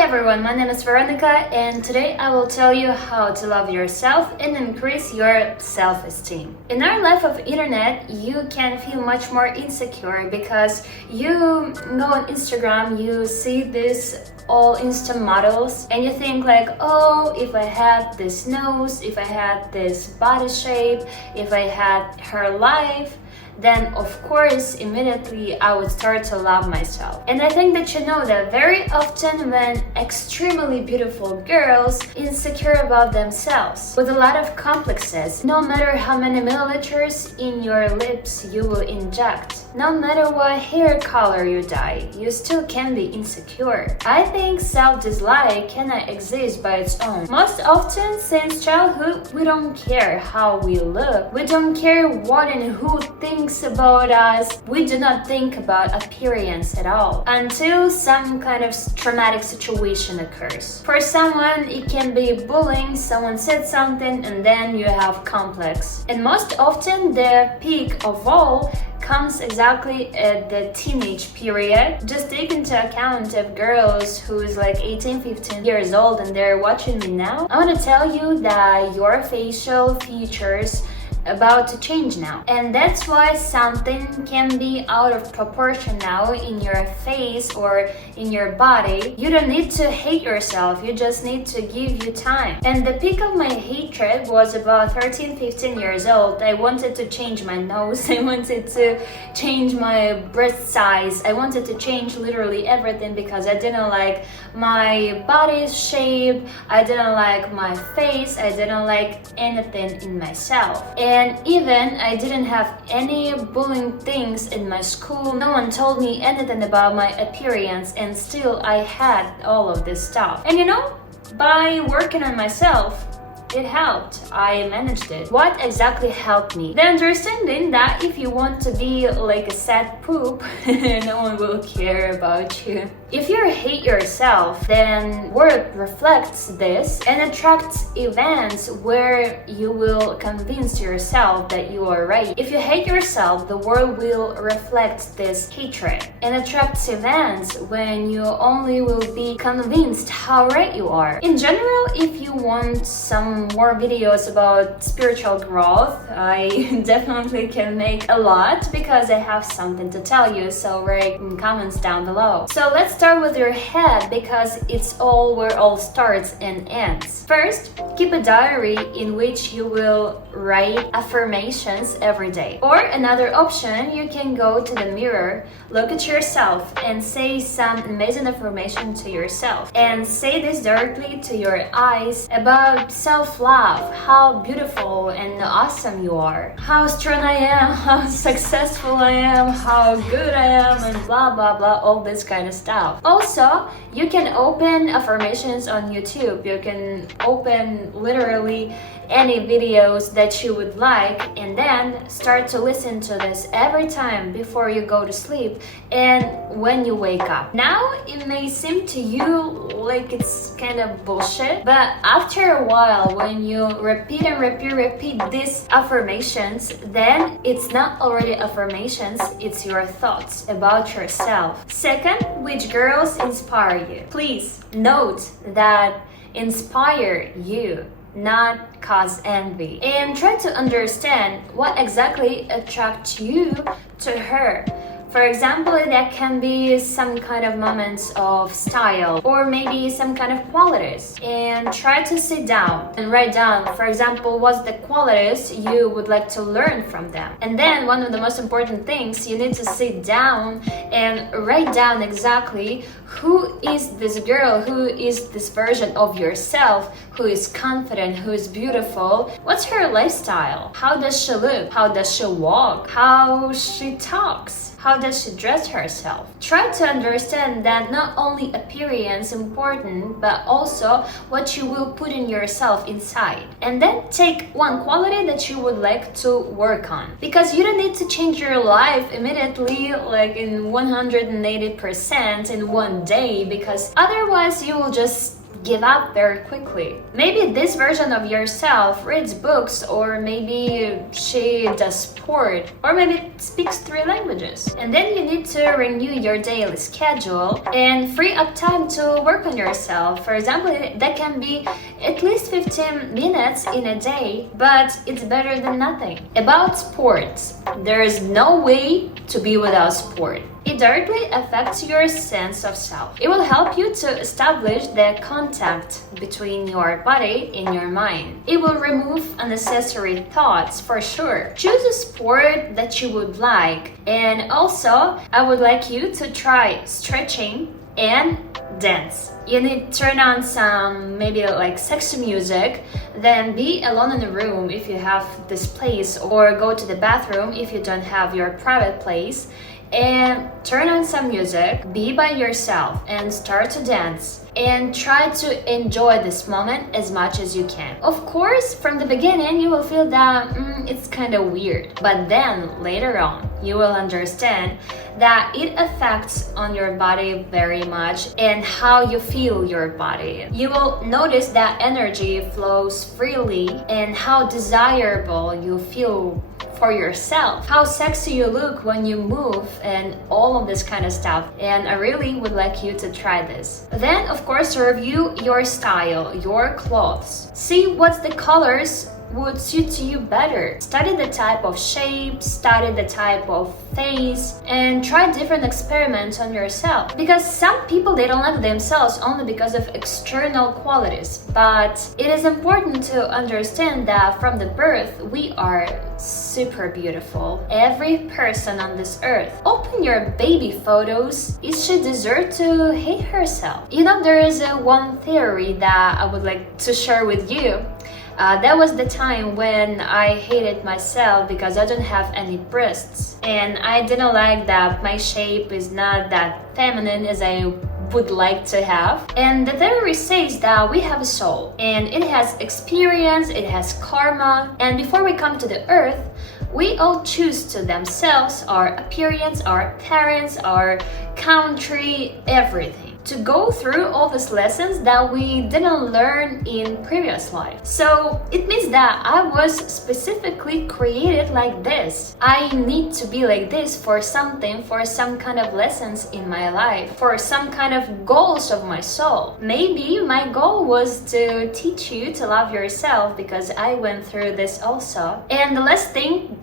everyone, my name is Veronica and today I will tell you how to love yourself and increase your self-esteem. In our life of internet, you can feel much more insecure because you go on Instagram, you see this all Insta models and you think like, oh, if I had this nose, if I had this body shape, if I had her life, then of course immediately I would start to love myself. And I think that you know that very often when extremely beautiful girls insecure about themselves with a lot of complexes, no matter how many milliliters in your lips you will inject, no matter what hair color you dye, you still can be insecure. I think self-dislike cannot exist by its own. Most often since childhood, we don't care how we look, we don't care what and who thinks about us. We do not think about appearance at all until some kind of traumatic situation occurs. For someone, it can be bullying, someone said something and then you have complex. And most often the peak of all comes exactly at the teenage period. Just take into account of girls who is like 18, 15 years old and they're watching me now. I want to tell you that your facial features about to change now, and that's why something can be out of proportion now in your face or in your body. You don't need to hate yourself, you just need to give you time. And the peak of my hatred was about 13-15 years old. I wanted to change my nose, I wanted to change my breast size, I wanted to change literally everything because I didn't like my body shape, I didn't like my face, I didn't like anything in myself. And even I didn't have any bullying things in my school. No one told me anything about my appearance and still I had all of this stuff. And you know, by working on myself, it helped. I managed it. What exactly helped me? The understanding that if you want to be like a sad poop, no one will care about you. If you hate yourself, then world reflects this and attracts events where you will convince yourself that you are right. If you hate yourself, the world will reflect this hatred and attracts events when you only will be convinced how right you are. In general, if you want some more videos about spiritual growth, I definitely can make a lot because I have something to tell you, so write in comments down below. So let's start with your head because it's all where all starts and ends. First, keep a diary in which you will write affirmations every day. Or another option, you can go to the mirror, look at yourself and say some amazing affirmation to yourself. And say this directly to your eyes about self-love, how beautiful and awesome you are, how strong I am, how successful I am, how good I am, and blah blah blah, all this kind of stuff. Also, you can open affirmations on YouTube. You can open literally any videos that you would like and then start to listen to this every time before you go to sleep and when you wake up. Now it may seem to you like it's kind of bullshit, but after a while when you repeat and repeat these affirmations, then it's not already affirmations, it's your thoughts about yourself. Second, which girls inspire you? Please note that inspire you, not cause envy, and try to understand what exactly attracts you to her. For example, that can be some kind of moments of style or maybe some kind of qualities, and try to sit down and write down, for example, what's the qualities you would like to learn from them. And then one of the most important things, you need to sit down and write down exactly who is this girl, who is this version of yourself, who is confident, who is beautiful, what's her lifestyle, how does she look, how does she walk, how she talks, how does she dress herself. Try to understand that not only appearance is important, but also what you will put in yourself inside. And then take one quality that you would like to work on. Because you don't need to change your life immediately, like in 180% in one day, because otherwise you will just give up very quickly. Maybe this version of yourself reads books, or maybe she does sport, or maybe speaks 3 languages. And then you need to renew your daily schedule and free up time to work on yourself. For example, that can be at least 15 minutes in a day, but it's better than nothing. About sports, there is no way to be without sport. It directly affects your sense of self. It will help you to establish the contact between your body and your mind. It will remove unnecessary thoughts for sure. Choose a sport that you would like. And also, I would like you to try stretching and dance. You need to turn on some maybe like sexy music, then be alone in the room if you have this place, or go to the bathroom if you don't have your private place, and turn on some music, be by yourself and start to dance, and try to enjoy this moment as much as you can. Of course, from the beginning you will feel that it's kind of weird, but then later on you will understand that it affects on your body very much and how you feel your body. You will notice that energy flows freely and how desirable you feel for yourself, how sexy you look when you move, and all of this kind of stuff. And I really would like you to try this. Then of course, review your style, your clothes. See what's the colors would suit you better. Study the type of shape, study the type of face, and try different experiments on yourself. Because some people, they don't like themselves only because of external qualities. But it is important to understand that from the birth, we are super beautiful. Every person on this earth. Open your baby photos. Is she deserve to hate herself? You know, there is one theory that I would like to share with you. That was the time when I hated myself because I don't have any breasts, and I didn't like that my shape is not that feminine as I would like to have. And the theory says that we have a soul, and it has experience, it has karma, and before we come to the earth, we all choose to themselves, our appearance, our parents, our country, everything, to go through all these lessons that we didn't learn in previous life. So it means that I was specifically created like this. I need to be like this for something, for some kind of lessons in my life, for some kind of goals of my soul. Maybe my goal was to teach you to love yourself, because I went through this also. And the last thing,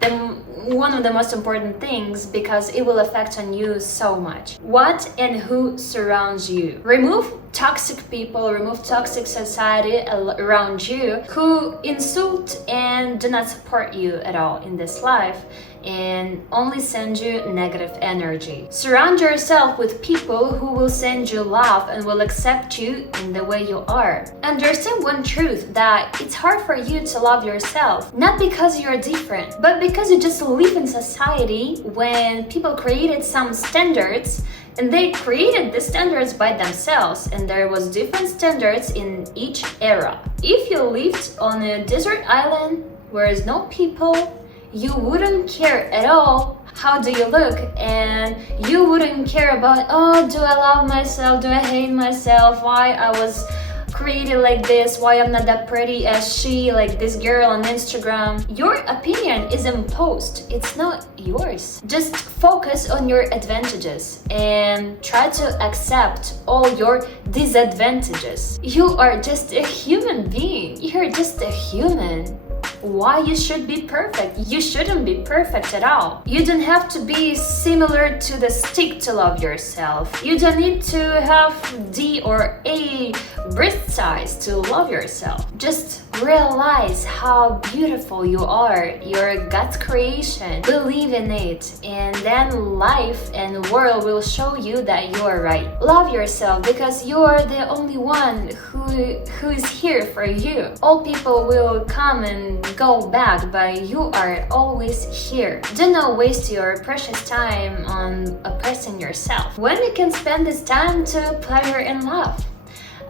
one of the most important things, because it will affect on you so much. What and who surrounds you. Remove toxic people, remove toxic society around you who insult and do not support you at all in this life and only send you negative energy. Surround yourself with people who will send you love and will accept you in the way you are. Understand one truth, that it's hard for you to love yourself, not because you're different, but because you just live in society when people created some standards, and they created the standards by themselves, and there was different standards in each era. If you lived on a desert island where there's no people, you wouldn't care at all how do you look, and you wouldn't care about, oh, do I love myself, do I hate myself, why I was created like this, why I'm not that pretty as she, like this girl on Instagram. Your opinion is imposed, it's not yours. Just focus on your advantages and try to accept all your disadvantages. You are just a human being, you're just a human. Why you should be perfect? You shouldn't be perfect at all. You don't have to be similar to the stick to love yourself. You don't need to have D or A breast size to love yourself. Just realize how beautiful you are, your God's creation. Believe in it, and then life and world will show you that you are right. Love yourself, because you are the only one who is here for you. All people will come and go back, but you are always here. Do not waste your precious time on oppressing yourself when you can spend this time to pleasure and love.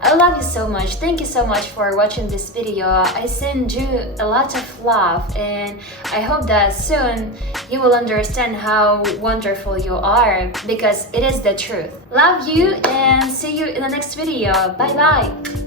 I love you so much. Thank you so much for watching this video. I send you a lot of love, and I hope that soon you will understand how wonderful you are, because it is the truth. Love you, and see you in the next video. Bye bye.